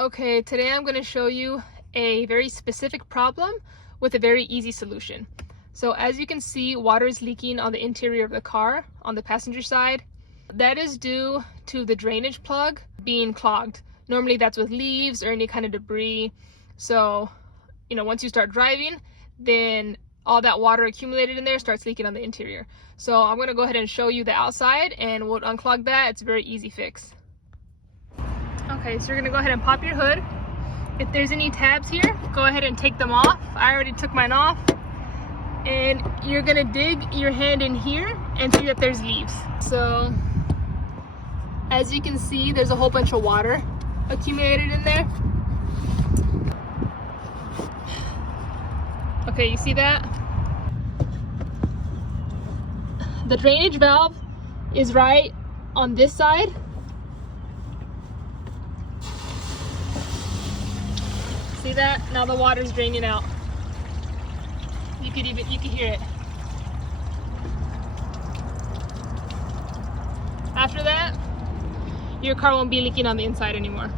Okay, today I'm going to show you a very specific problem with a very easy solution. So as you can see, water is leaking on the interior of the car on the passenger side. That is due to the drainage plug being clogged. Normally that's with leaves or any kind of debris. So, once you start driving, then all that water accumulated in there starts leaking on the interior. So I'm going to go ahead and show you the outside and we'll unclog that. It's a very easy fix. Okay, so you're gonna go ahead and pop your hood. If there's any tabs here, go ahead and take them off. I already took mine off. And you're gonna dig your hand in here and see that there's leaves. So, as you can see, there's a whole bunch of water accumulated in there. Okay, you see that? The drainage valve is right on this side. See that? Now the water's draining out. You could hear it. After that, your car won't be leaking on the inside anymore.